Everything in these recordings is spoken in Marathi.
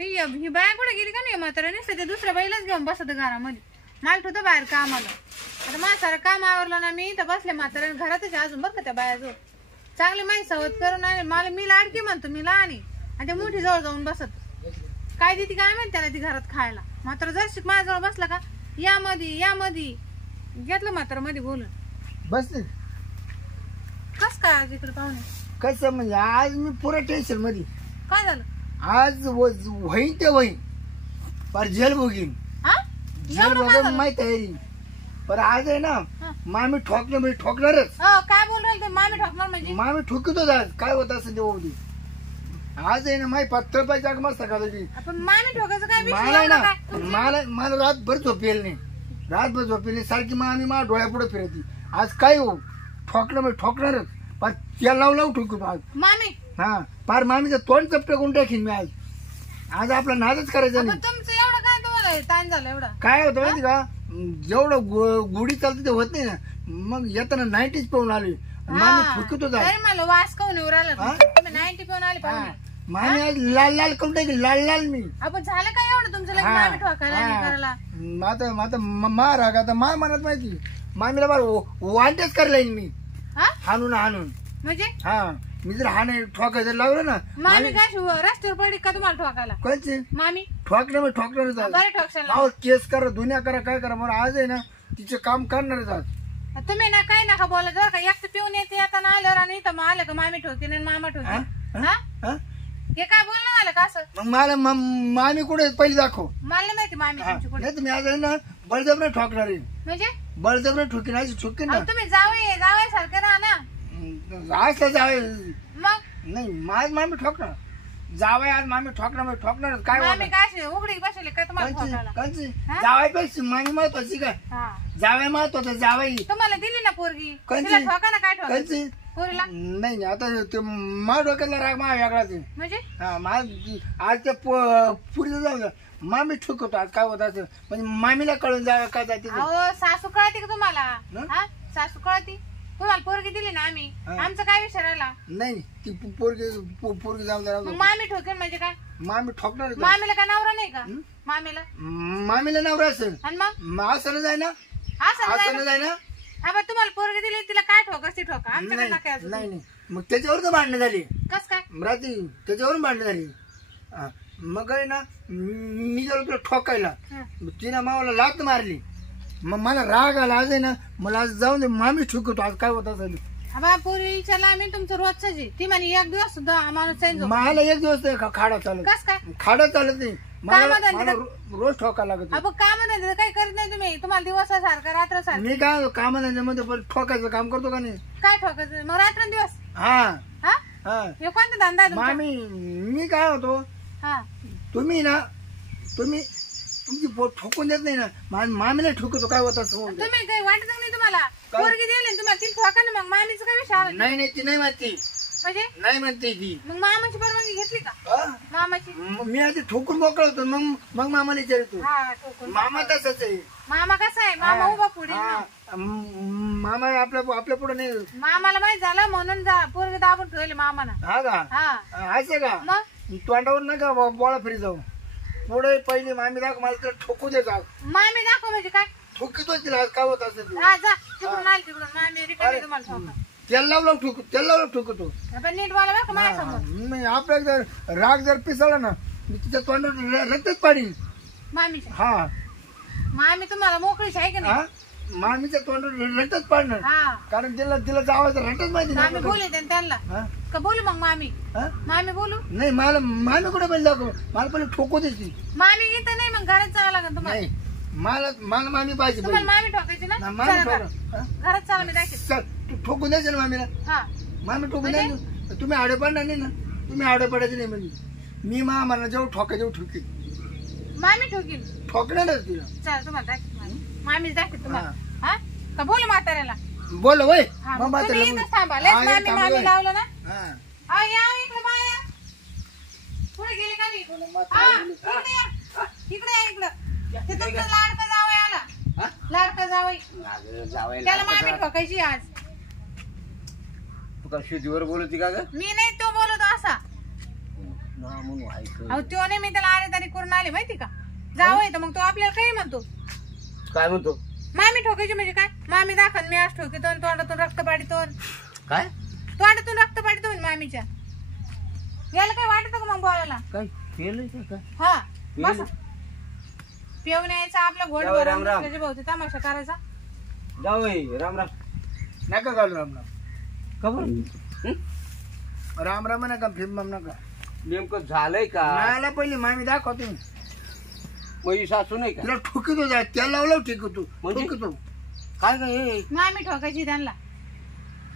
ही बाया कुठे गेली का नाही म्हातारा नुसतं ते दुसऱ्या बाईलाच घेऊन बसत घरामध्ये. मला ठेवतो बाहेर कामाला. आता माझं सारं काम आवरलं ना मी तर बसले म्हातारा घरातच अजून बघ का त्या बायाजवळ चांगली माहिती सवत करून आले मला. मी लाडकी म्हणतो मी लहानी आणि त्या मोठी जवळ जाऊन बसत काय देते काय माहिती त्याला ती घरात खायला. म्हातारा जर माझ्याजवळ बसला का या मध्ये घेतलं म्हातारा मध्ये बोलून बसले. कस काय आज इकडे पाहुणे कसं म्हणजे आज मी पुरा टेन्शन मध्ये. काय झालं आज वहीन ते वहीन पर जेल बघीन जेल बघून माहिती तयारी. पर आज आहे ना मामी ठोकलं म्हणजे ठोकणारच. काय बोल राहिले मामी ठोकणार म्हणजे मामी ठोकतोच आज काय होत असं देऊ. आज आहे ना माही पत्तर पाहिजे मस्त का मामी ठोकायचं काय मला रातभर झोपेल नाही. रातभर झोपेल नाही सारखी मामी मला डोळ्यापुढे फिरती. आज काय हो ठोकलं म्हणजे ठोकणारच. पण त्याला लावून ठोकू आज मामी. हा पार मामीचं तोंड चपटे करून टाकीन मी आज. आज आपला नादच करायचा नाही. तुमचं एवढं काय तुम्हाला ताण झालं एवढं काय होतं माहिती का जेवढं गुढी चालते ते होत नाही ना. मग येताना 90s पाहून आली मामी ठोकतो मला वास काऊन येऊ राहिला 90 पिऊन आले मामी आज लाल लाल करून टाकी लाल लाल मी. आपण झालं काय एवढं तुमचं लग्न मामी ठोकायला करायला. आता मा राग आता मा मनात माहिती मामीला बार वांटेच करला मी हाणून म्हणजे हा मी जर हाणे ठोकायचं लावलं ना मामी काय रस्त्यावर पडली का तुम्हाला ठोकायला कळचे मामी ठोकलं ठोकणार केस करा दुनिया करा काय करा मला आज आहे ना तिचं काम करणारच आज. तुम्ही ना काय नका बोला जर का एकटं पिऊन येते आता ना आल्यावर आणि इथं आलं का मामी ठोकीन आणि मामा ठोकीन हे काय बोलणं आलं का असं. मग मला मामी कुठे पहिली दाखव मला माहिती मामी तुमची कुठे. नाही तुम्ही आज आहे ना बळजबरी ठोकणार आहे म्हणजे बळजबरी ठोकीन अशी ठोकीन ना. तुम्ही जावई सारखं राहा ना. असं जावे मग नाही माझ मामी ठोकणार जावाय आज मामी ठोकणार काय मामी काय उघडी बसले काय तुम्हाला जावाय पेक्षा मामी महत्वाची काय जावाय महत्वाचं जावाई तुम्हाला दिली ना पोरगी ठोका ना काय ठोकायची पोरीला. नाही आता ते मा डोक्यातला राग मा वेगळाच आहे म्हणजे आज त्या पुरीचं जाऊ द्या मामी ठोकवतो आज काय होत असं म्हणजे मामीला कळून जावं काय जाते. सासू कळते का तुम्हाला सासू कळती तुम्हाला पोरगी दिली ना आम्ही आमचा काय विषय राहिला नाही ती पोरगी जाऊन द्या. मामी ठोकेन म्हणजे काय मामी ठोकणार मामीला काय नवरा नाही का मामीला नवरा असेल आणि मग असं जाय ना असं जाय ना. हा तुम्हाला पोरगी दिली तिला काय ठोकास ती ठोका आमच्याकडे नका. नाही मग त्याच्यावर तर भांडणं झाली कस काय रात्री त्याच्यावरून भांडणं झाली. मग आहे ना मी गेलो तुला ठोकायला तिने मावाला लात मारली. मग मला राग आला आज आहे ना मला आज जाऊन दे मामी ठोकतो आज काय होत असेल. पोरी विचारला आम्ही तुमचं रोजच आहे ती म्हणे एक दिवस सुद्धा माणूस मला एक दिवस खाडा चालत कस काय खाडा चालत नाही मला रोज ठोका लागत. काम काही करत नाही तुम्ही तुम्हाला दिवसासारखं रात्र सारखं. मी काय कामाधंद्यामध्ये पण ठोकायचं काम करतो का नाही. काय ठोकायचं मग रात्र दिवस हे कोणता धंदा मामी मी काय होतो तुम्ही तुमची पोट ठोकून देत नाही ना मामीला ठोकतो काय होत असं. तुम्ही काही वाटत नाही तुम्हाला पोरगी दिली तुम्हाला ती ठोका ना मग मामीचं काय विषय नाही ती नाही म्हणते म्हणजे नाही म्हणते ती. मग मामाची परवानगी घेतली का मामाची. मी आधी ठोकून मोकळ होतो मग मामाला विचारतो. मामा तसंच आहे. मामा कसा आहे मामा उभा पुढे मामा आपल्या पुढे नाही. मामाला माहित झालं म्हणून पोरगी दाबून ठेवली मामाना. हा का असं का मग तोंडावर नका बोळा फिरी जाऊ पुढे पहिली मामी दाखव मला तर ठोकू दे का. मामी दाखव म्हणजे काय ठोकीतो तिला काय होत असेल तिकडून आली तिकडून मामी रिकामी तुम्हाला ठोका त्याला लावलं ठोकतो नीट बोला बरं का माझ्यासमोर. आपल्या जर राग जर पिसळला ना मी तिच्या तोंडावर रक्तच पाडीन मामीच्या. हा मामी तुम्हाला मोकळीच आहे की नाही. मामीच्या तोंडावर रक्तच पाडणार कारण तिला जावायचं रक्तच माहिती नाही. बोलू त्यांना का बोलू मग मामी बोलू नाही मला मामी कुठे पहिले दाखव मला पहिले ठोकू देते. मामी इथं नाही मग घरात जावं लागेल तुम्हाला. मला मामी पाहिजे मामी ठोकायची ना घरात चला मी दाखव तू ठोकून द्यायचं ना मामीला. मामी ठोकून द्यायचं तुम्ही आडे पडणार नाही ना तुम्ही आडे पडायचे नाही म्हणजे मी मला जेव्हा ठोका ठोकील मामी ठोकील ठोकणारच तिला. चला तुम्हाला दाखव मामी दाखव तुम्हाला का बोल म्हाताऱ्याला बोल वय थांबा मामी लावलं ना इकडे बाया पुढे गेले का इकडे ते तुमचं लाडका जावई आला लाडका जावई त्याला मामी ठोकायची आज. तू का शेतीवर बोलती का ग. मी नाही तो बोलतो असा म्हणून ऐक अहो तो नाही, मी त्याला आरेदारी करून आले माहिती का, जावं तर मग तो आपल्याला काही म्हणतो. काय म्हणतो मामी ठोकायची म्हणजे काय, मामी दाखल मी आज ठोकीतो आणि तोंडातून रक्त पाडितो, काय तोंडातून रक्त पाडितो मामीच्या. याला काय वाटत का मग बोलायला? काय केलंय का काय हा पिऊन- बस पिऊन यायचा आपला घोट जाऊ, राम, राम. त्याच्या भोवती तमाशा करायचा. जाऊ राम राम नका घालू राम राम. खबर राम राम नका फिल्म नका. नेमकं झालंय का मला पहिली मामी दाखवतो. माझी सासू नाही का तिला ठोकितो जा, त्याला लावलं ठोकितो म्हणजे? ठोकितो. काय काय हे? मामी ठोकायची त्यांना.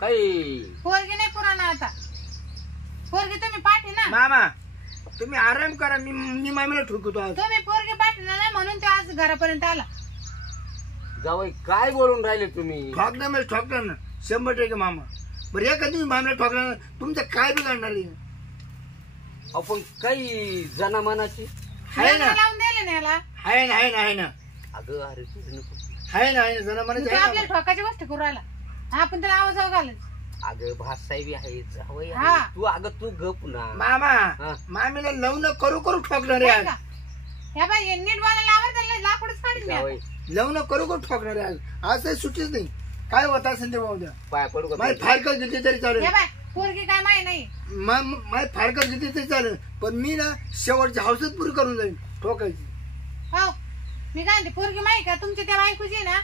काही पोरगी नाही पुराणा आता, पोरगी तुम्ही पाठी ना. मामा तुम्ही आराम करा, मी मामीला ठोकितो आज. तुम्ही पोरगी पाठी ना म्हणून ते आज घरापर्यंत आला. जावई काय बोलून राहिले तुम्ही ठोकणार म्हणजे ठोकणार ना 100% मामा. बरं एका तुम्ही मामीला ठोकणार ना, तुमचं काय बिघडणार आहे? आपण काही जनामानाची आहे लग्न ना लावून दिले ना याला. आहे ना आहे ना आहे ना अगं अरे तुझं नको आहे ना आहे ना जरा मग म्हणायचं तो आहे आपल्याला ठोकाची गोष्ट करू राहिला. आपण त्याला आवाज घालायचं. अगं भासाहेबी आहे जावई हा. आहे तू अगं तू गप ना ना. मामा हा. मामीला लग्न करू करू ठोकणार आहे नाही आज. का? ह्या बाई हे नीट बोलायला आवर त्याला लाकूडच काढीन मी जावई आता. लग्न करू करू ठोकणार आहे आज. आज काही सुट्टीच नाही. काय होत असेल ते भाऊ द्या. पाय पडू का माझी फारकत घेतली तरी चालेल. हे बाय पोरगी काय माही नाही. माझी फारकत घेतली तरी चालेल, पण मी ना शेवटची हौसच पुरी करून जाईन ठोकायची. हो मी काय म्हणते, पोरगी माही का तुमच्या त्या बायकोची ना,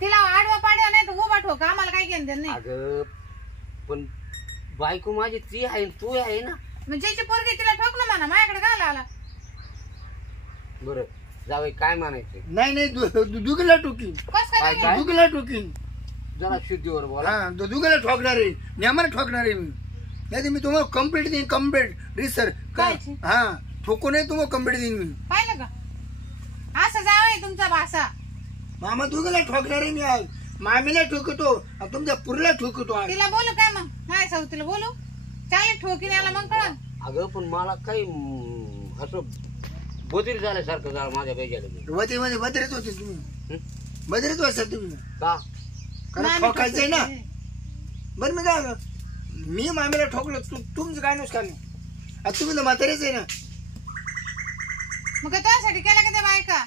तिला आडवा पाड्या नाही तर उभा ठोका, आम्हाला काही घेणं देणं नाही. अगं पण बायको माझी ती आहे तू आहे ना मग ज्याची पोरगी तिला ठोक ना म्हणा, माझ्याकडे घाला आला. बरं जावई काय म्हणायचं नाही नाही दुगीला ठोकीन, कस काय काय काय दुगीला ठोकीन. जरा शुद्धीवर बोला हा दुगीला ठोकणार आहे, नेमाने ठोकणार आहे मी. नाही तर मी तुम्हाला कम्प्लीट देईन, कम्प्लीट रिसर. कायची? हा ठोकू नाही तुम्हाला कम्प्लीट देईन मी. पाहिलं का, असं जावं तुमचा भाषा. मामा दुगीला ठोकणार आहे मी आज. मामीला ठोकतो आणि तुमच्या पुरीला ठोकतो आज. तिला बोलू काय मग, नाही सवतीला बोलू चालेल ठोकीन याला मग कळण. अगं पण मला काही असं बदल झाल्यासारखं झालं माझ्या बेजाला वती मध्ये बदरीत होते तुम्ही, बदरीत वाजता तुम्ही. का कारण ठोकायचंय ना. बरं मी काय झालं? मी मामीला ठोकलो, तुमचं काय नुकसान नाही. आता तुम्ही तर म्हातारेच आहे ना. मग काय त्यासाठी केला का त्या बायका?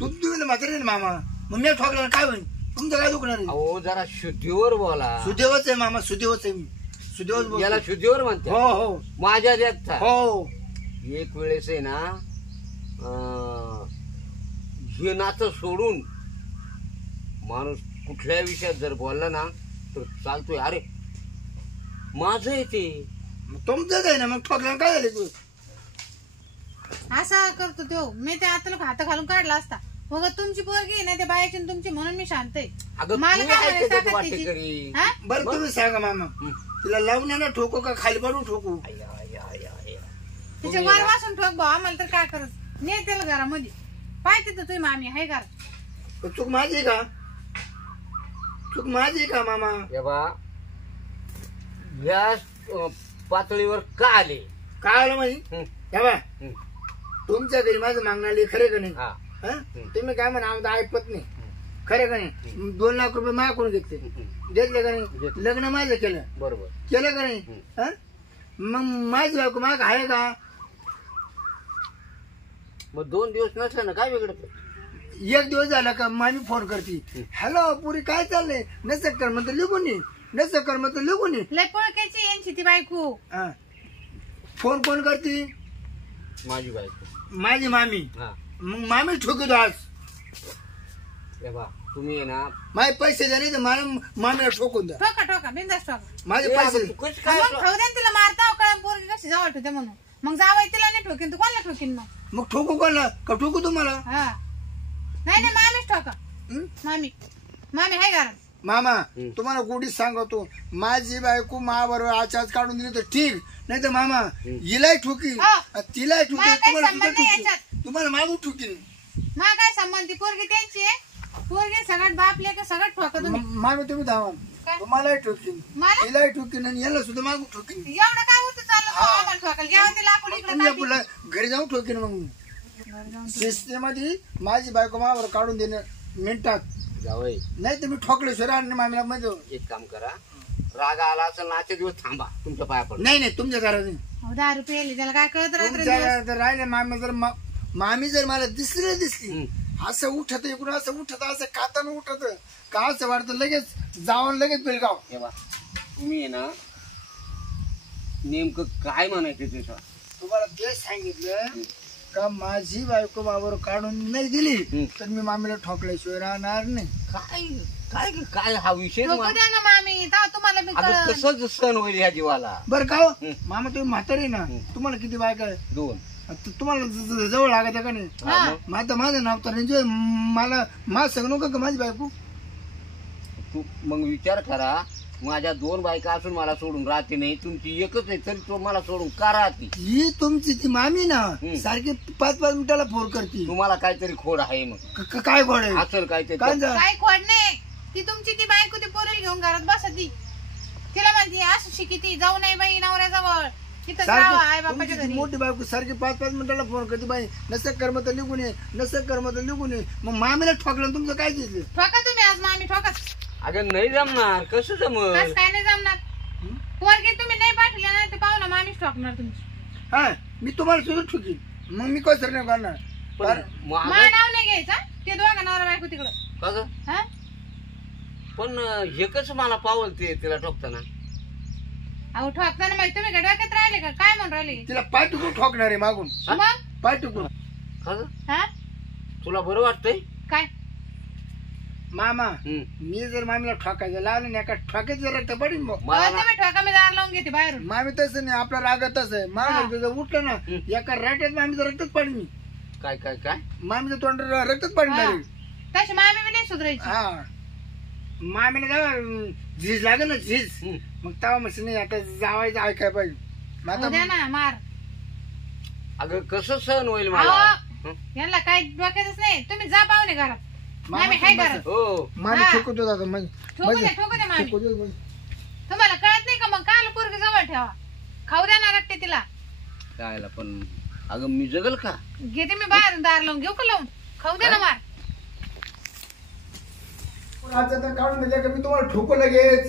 तुम्ही तर म्हातारे ना मामा. मग मी ठोकला काय होईल? तुमचं काय दुखणार आहे? अहो जरा शुद्धीवर बोला सुदैवच आहे मामा, सुदैवच आहे मी. सुदैवच बोलतो. याला शुद्धीवर म्हणते हो हो माझ्या देखता हो. एक वेळेस आहे ना हे नातं सोडून माणूस कुठल्या विषयात जर बोलला ना तर चालतोय. अरे माझं आहे ते मग तुमचंच आहे ना. मग ठोकल्यानं काय झालं तू? असा करतो तो. मी ते आता लोक हात घालून काढला असता. मग तुमची पोरगी नाही त्या बायाची आणि तुमची म्हणून मी शांत आहे. अगं मला तू काय आहे म्हणायचं त्याच्यात आता वाटेकरी. तिची? हा? बरं तुम्ही सांगा मामा, तिला लावण्याला ठोकू का खाली पडून ठोकू? आया, आया, आया, आया. तिच्या वर वासून ठोक भाऊ, आम्हाला तर काय करत नाही त्याला घरामध्ये. पाहिजे तर तुम्ही मामी आहे घर. चूक माझी आहे का? चूक माझी आहे का मामा? हे बा या पातळीवर का आले काय आलं माहिती? हं, हे बा हं, तुमच्या घरी माझं मागणार खरे का नाही? हा, हा? तुम्ही काय म्हणा आमचं ऐकत नाही. खरे का नाही? 2 लाख रुपये माझ्याकडून घेतले, घेतले का नाही? घेतले. लग्न माझं केलं, बरोबर. केलं का नाही? हा? मग माझी बायको माग आहे का? मग 2 दिवस नसलं ना काय वेगळं? 1 दिवस झाला का मामी फोन करते, हॅलो पुरी काय चाललंय? नसं कर म्हणतो लिहून ये, नसं कर म्हणतो लिहून ये. लय पोळक्याची यांची ती बायको. हा. फोन कोण करते? माझी बायको. माझी मामी. हा मग मामी ठोकतो आज. हे बा तुम्ही आहे ना माझे पैसे द्या नाही तर मला मामीला ठोकून द्या. ठोका ठोका बिंदास ठोका. माझे ए, पैसे अगं, तू कशी काय मग ठेवू दे ना तिला मारता कळण पोरगी कशी जावं ठेवते म्हणून. मग जावं तिला नाही ठोकीन तू कोणाला ठोकीन मग? मग ठोकू कोणला का ठोकू तुम्हाला? हा नाही नाही मामीच ठोका. हं? मामी मामी आहे घरात. मामा तुम्हाला गोडीच सांगतो, माझी बायको बरोबर आचाच काढून दिली तर ठीक, नाही तर मामा हिलाही ठोकी हो. तिलाही ठोकी, मला काही तुम्हाला संबंध सुद्धा नाही ठोकी, याच्यात. तुम्हाला मागू ठोकीन. मा काय संबंध, ती पोरगी त्यांची आहे. पोरगी सगळ्यात बाप लेक सगळ्यात ठोका तुम्ही. मामी तुम्ही धावा, काय? तुम्हालाही ठोकीन, मला हिलाही ठोकीन आणि याला सुद्धा मागू ठोकीन. एवढं काय होतं चाललं भाऊ आम्हाला ठोकाल. घ्यावं ते लाकूड इकडे तुमच्या काढी. पुढला घरी जाऊन ठोकीन. मग मी सिस्टममध्ये माझी बायको मावर काढून देणं मिनिटात, जावई नाही तर मी ठोकले शिवाय आणि मामीला मध्ये. एक काम करा राग आला असं नाचे दिवस थांबा तुमच्या पाया पड. नाही नाही तुमच्या घरात नाही. अहो, 10 रुपये आले त्याला काय कळत राहत तुमच्या घरात जर राहिले मामी जर मला दिसली असं उठत इकडून असं उठत असं खाताना उठत का असं वाटतं लगेच जाऊन लगेच बेलगाव. तेव्हा तुम्ही आहे ना नेमकं काय म्हणायचं त्याचं तुम्हाला तेच सांगितलं का माझी बायको बाबर काढून नाही दिली तर मी मामीला ठोकल्याशिवाय राहणार नाही. काय काय काय हा विषय ठोकू द्या ना मामी तेव्हा तुम्हाला बी अगं कळलं. कसंच सण होईल ह्या जीवाला. बरं का हो? मामा तुम्ही म्हातारी ना तुम्हाला किती बायका आहे? 2. तुम्हाला जवळ लागत का नाही? हा. माझं नाव तर मला माझ सांग नको का माझी बायको. तू मग विचार करा माझ्या 2 बायका असून मला सोडून राहते नाही तुमची एकच आहे तरी तो मला सोडून का राहते. ही तुमची ती मामी ना सारखी 5-5 मिनिटाला फोन करते. तुम्हाला काहीतरी खोड आहे मग काय गोड आहे असेल काहीतरी. काय झालं? काय खोड नाही ती तुमची ती बायको ती पोरं घेऊन घरात बसती तिला म्हणते असं शिकिती जाऊ नाही बाई नवऱ्याजवळ तिथं जावं आई बापाच्या तुमची ती घरी. मोठी बायको सारखी 5-5 मिनिटाला फोन करते बाई नसं कर्म तर निघून ये नसं कर्म तर निघून ये. मग मामीला ठोकलं तुमचं काय दिसलं? ठोका तुम्ही आज मामी ठोका. अगं नाही जमणार कसं जमल. कस काय नाही जमणार पोरगी तुम्ही नाही पाठवले ना ते पाहू ना मामीच ठोकणार तुमची. हा मी तुम्हाला सुद्धा ठोकी मग मी कसं नाही करणार. पण मग मा नाव नाही घ्यायचं ते दोघं नवरा बायको तिकडं. का गं? हा पण हे कसं मला पावल ते तिला ठोकताना. अहो ठोकताना माहिती तुम्ही काय डोक्यात राहिले का काय म्हणून राहिले तिला पाय टुकून ठोकणार आहे मागून मग पाय टुकून. का गं? हा तुला बरं वाटतंय. काय मामा मी जर मामीला ठोकायचं लावलं नाही का ठोकायचं रक्त पडीन मग. मला अहो, तुम्ही ठोका मी दार लावून घेते बाहेरून. मामी तसं नाही आपला रागतच आहे. मामी जर उठलं ना एका राट्यात मामीचं रक्तच पडीन मी. काय काय काय मामीचं तोंड रक्तच पडणार आहे. तशी मामी बी नाही सुधरायची. हा मामीला जेव्हा झीज लागेल ना झीज मग तेव्हा मशीन नाही आता जावायचं ऐकाय पाहिजे. मग होऊ द्या आता ना मार. अगं कसं सहन होईल मला. अहो यांना काय डोक्यातच नाही तुम्ही जा पाहुणे घरात मामी हाय घरात. हो मामी हा. ठोकतो आता ठोकू द्या मामी. तुम्हाला कळत नाही का मग काल पोरगी जवळ ठेवा खाऊ द्या ना रट्टे तिला. कायला पण अगं मी जगल का. घेते मी बाहेरून दार लावून घेऊ का लावून खाऊ द्या ना मार. आता तर काढून म्हणजे मी तुम्हाला ठोको लगेच.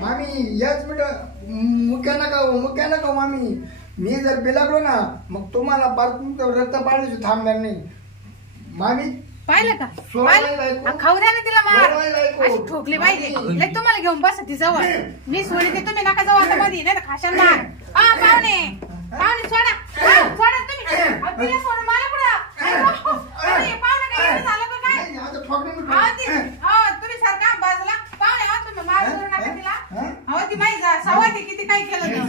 मामी याच मिनिट मुक्या नका मामी. मी जर बिलागलो ना मग तुम्हाला रक्त पाडण्याची थांबणार नाही मामी. पाहिलं का सोडायला पाहिलं? ऐकू. आ, खाऊ द्या ना तिला मार. सोडायला ऐकू. अशी ठोकली पाहिजे लय तुम्हाला घेऊन बस ती जवळ मी सोडते तुम्ही नका जाऊ आता मध्ये नाही तर खाशाल मार. पाहुणे सोडा सोडा तुम्ही. अहो, तिला सोडा मला कुठं पाहुणे काय झालं का काय. नाही, आता ठोकणे मी अहो, तुम्ही सारखा बाजूला पाहुणे तुम्ही मार करू नका तिला. अहो ती माहिती सवाती किती काय केलं तर.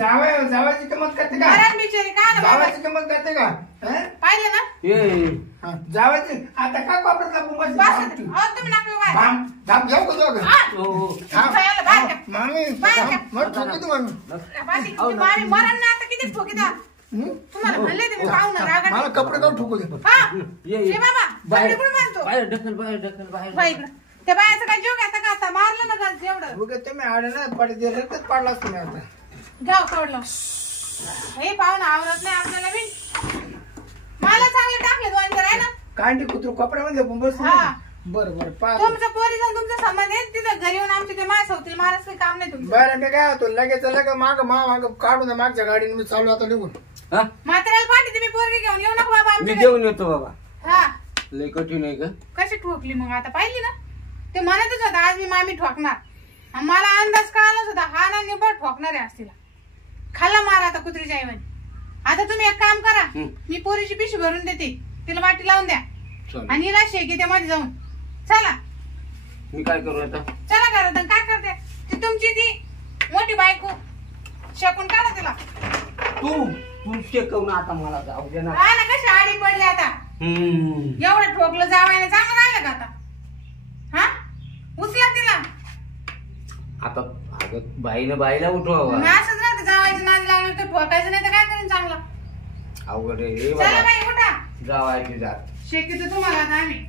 जावायची किंमत करते का? घरात बिचारी का ना बाबा. जावायची किंमत करते का? हं? पाहिलं ना हा, जावायची आता काय वापरत आपण बस अहो तुम्ही नका बाहेर. थांब घेऊ का दोघं? थांब. खायला बाहेर घ्या. मामी बाहेर घ्या. मग ठोकी तू मामी. बाजी किती मारी मरण ना आता किती ठोकीदा. हं? तुम्हाला म्हणले ते मी पाहुणा रागात. मला कपडे काढून ठोकू दे. हा ये बाबा बाहेर कुठे मारतो बाहेर ढकल बाहेर ढकल बाहेर. बाई इकडं. त्या बायाचा काय जीव घेता का आता मारलं ना का एवढं उगा तुम्ही आडे ना पडते रक्तच पाडला असतो मी आता. घ्याव सोडलं हे पाहुणा आवरत नाही आपल्याला बी. मला चांगले टाकले 2-4 आहे ना. कांडी कुत्र कपड्यामध्ये बस. हा. बरं बरं पा तुमच्या पोरीचा आणि तुमचा संबंध आहे तिथं घरी येऊन आमचे ते माणसं होतील महाराज काही काम नाही तुमचं. बरं मी काय होतो लगेच माग काढून दे मागच्या गाडीने मी चालू आता निघून. हा? म्हाताऱ्याला पाठी तुम्ही पोरगी घेऊन येऊ नको बाबा मी आमच्या घरी. घेऊन येतो बाबा. हा लय कठीण आहे का. कशी ठोकली मग आता पाहिली ना ते म्हणतच होता आज मी मामी ठोकणार आणि मला अंदाज कळालाच होता हा ना निबर ठोकणार आहे आज तिला. खाल्ला मारा आता कुत्रीच्या ऐवजी. आता तुम्ही एक काम करा मी पोरीची पिशवी भरून देते तिला वाटी लावून द्या चल. आणि हिला शेकी त्या मध्ये जाऊन चला मी काय करू आता. चला घरात आणि काय करते ती तुमची ती मोठी बायको शेकून काढा तिला. तू तू शेकव ना आता मला जाऊ दे ना. हा ना कशी आडी पडली आता एवढं ठोकलं जावायला चांगलं राहिलं का आता. हा उचला तिला. आता अगं बाईनं बाईला उठवावा. मी असंच राहते जावायची नादी लागलं तर ठोकायचं नाही तर काय करेन चांगलं. अवघड आहे हे चला बाबा. बाई उठा जावायची जात. शेकीचं तुम्हाला आता आम्ही